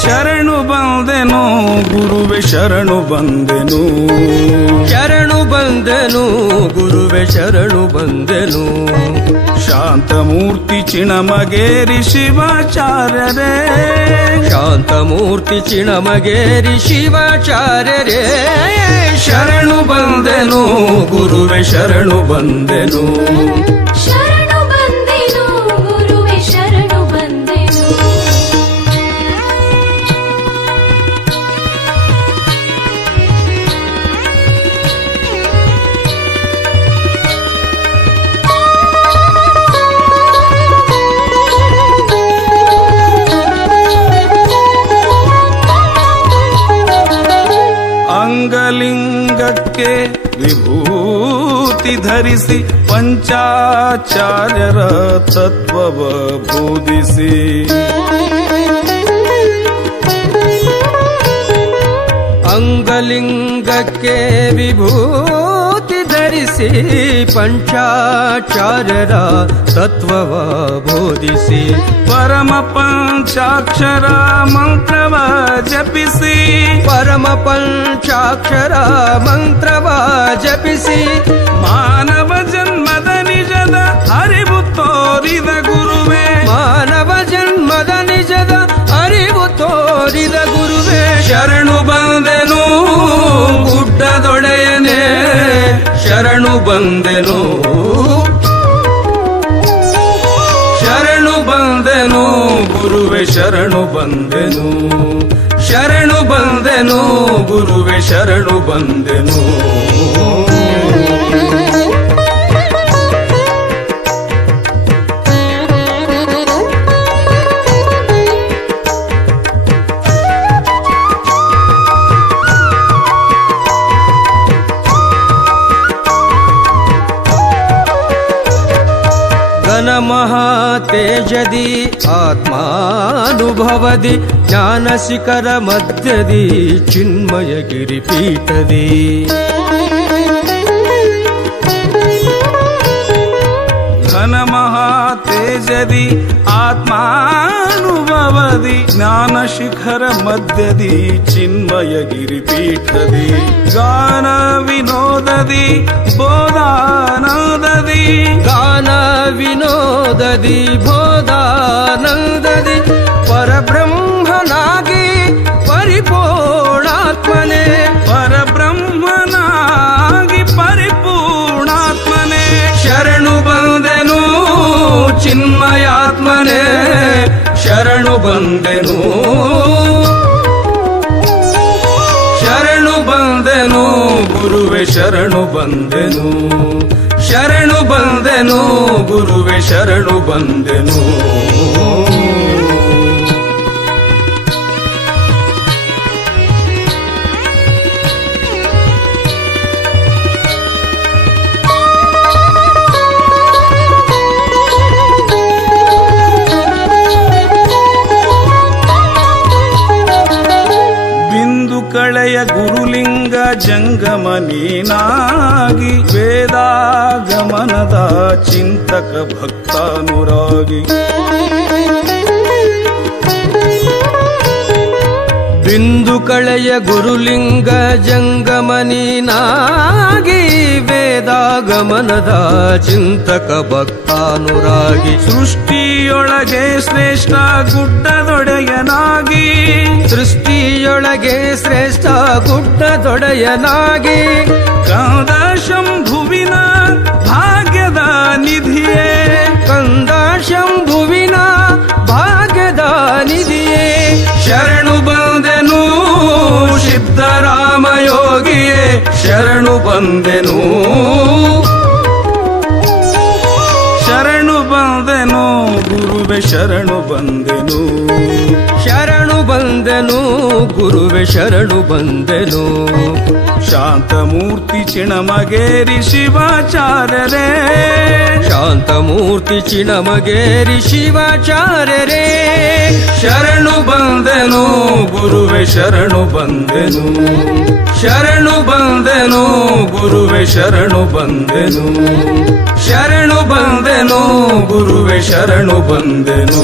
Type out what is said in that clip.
ಶರಣು ಬಂದೆನು ಶರಣು ಬಂದೆನು ಗುರುವೆ ಶರಣು ಬಂದೆನು. ಶಾಂತಮೂರ್ತಿ ಚಿಣಮಗೇರಿ ಶಿವಾಚಾರ್ಯರೇ ಶಾಂತಮೂರ್ತಿ ಚಿಣಮಗೇರಿ ಶಿವಾಚಾರ್ಯರೇ ಶರಣು ಬಂದೆನು ಗುರುವೆ ಶರಣು ಬಂದೆನು. ಶರಣು ಬಂದೆನು ಗುರುವೆ ಶರಣು ಬಂದೆನು. ಅಂಗಲಿಂಗಕ್ಕೆ ವಿಭೂತಿ ಧರಿಸಿ ಪಂಚಾಚಾರ್ಯರ ತತ್ವವ ಬೋಧಿಸಿ ಅಂಗಲಿಂಗಕ್ಕೆ ವಿಭೂತಿ ಧರಿಸಿ ಪಂಚಾಚಾರ್ಯರ ತತ್ವವ ಬೋಧಿಸಿ ಪರಮ ಪಂಚಾಕ್ಷರ ಮಂತ್ರವ ಜಪಿಸಿ ಪರಮ ಪಂಚಾಕ್ಷರ ಮಂತ್ರವ ಜಪಿಸಿ ಮಾನವ ಜನ್ಮದ ನಿಜದ ಅರಿವು ತೋರಿದ ಗುರುವೇ ಮಾನವ ಜನ್ಮದ ನಿಜದ ಅರಿವು ತೋರಿದ ಗುರುವೇ ಶರಣು ಬಂದೆನು ಗುಡ್ಡದೊಡೆಯನೇ ಶರಣು ಬಂದೆನು ಶರಣು ಬಂದೆನು ಗುರುವೆ ಶರಣು ಬಂದೆನು ಶರಣು ಬಂದೆನು ಗುರುವೆ ಶರಣು ಬಂದೆನು. ಮಹಾತೇಜದಿ ಆತ್ಮಾನುಭವದಿ ಜ್ಞಾನಶಿಖರ ಮಧ್ಯದಿ ಚಿನ್ಮಯ ಗಿರಿಪೀಠದಿ ಘನ ಮಹಾತೇಜದಿ ಆತ್ಮಾನುಭವದಿ ಜ್ಞಾನ ಶಿಖರ ಮಧ್ಯದಿ ಚಿನ್ಮಯ ಗಿರಿಪೀಠದಿ ಗಾನ ವಿನೋದದಿ ಬೋಧಾನಂದದಿ ಗಾನ ವಿನೋದದಿ ಬೋಧಾನಂದದಿ ಪರಬ್ರಹ್ಮನಾಗಿ ಪರಿಪೂರ್ಣಾತ್ಮನೆ ಪರಬ್ರಹ್ಮನಾಗಿ ಪರಿಪೂರ್ಣಾತ್ಮನೆ ಶರಣು ಬಂದೆನು ಚಿನ್ಮಯಾತ್ಮನೆ ಶರಣು ಬಂದೆನು ಶರಣು ಬಂದೆನು ಗುರುವೆ ಶರಣು ಬಂದೆನು ಶರಣು ಬಂದೆನು ಗುರುವೆ ಶರಣು ಬಂದೆನು. ಕಳೆಯ ಗುರುಲಿಂಗ ಜಂಗಮ ನೀನಾಗಿ ವೇದಾಗಮನದ ಚಿಂತಕ ಭಕ್ತಾನುರಾಗಿ ಬಿಂದು ಕಳೆಯ ಗುರುಲಿಂಗ ಜಂಗಮನೀನಾಗಿ ವೇದಾಗಮನದ ಚಿಂತಕ ಭಕ್ತಾನುರಾಗಿ ಸೃಷ್ಟಿಯೊಳಗೆ ಶ್ರೇಷ್ಠ ಗುಡ್ಡದೊಡೆಯನಾಗಿ ಸೃಷ್ಟಿಯೊಳಗೆ ಶ್ರೇಷ್ಠ ಗುಡ್ಡದೊಡೆಯನಾಗಿ ಕಂದ ಶಂಭುವಿನ ಭಾಗ್ಯದ ನಿಧಿಯೇ ಕಂದ ಶಂಭುವಿನ ಭಾಗ್ಯದ ನಿಧಿಯೇ ಶರಣು ಬಂದೆನು ಸಿದ್ದರಾಮ ಯೋಗಿಯೇ ಶರಣು ಬಂದೆನು ಶರಣು ಬಂದೆನು ಗುರುವೆ ಶರಣು ಬಂದೆನು ಶರಣು ಬಂದೆನು ಗುರುವೆ ಶರಣು ಬಂದೆನು ಶಾಂತಮೂರ್ತಿ ಚಿಣಮಗೇರಿ ಶಿವಾಚಾರ್ಯರೇ ಶಾಂತಮೂರ್ತಿ ಚಿಣಮಗೇರಿ ಶಿವಾಚಾರ್ಯರೇ ಶರಣು ಬಂದೆನು ಗುರುವೆ ಶರಣು ಬಂದೆನು ಶರಣು ಬಂದೆನು ಗುರುವೆ ಶರಣು ಬಂದೆನು ಶರಣು ಬಂದೆನು ಗುರುವೆ ಶರಣು ಬಂದೆನು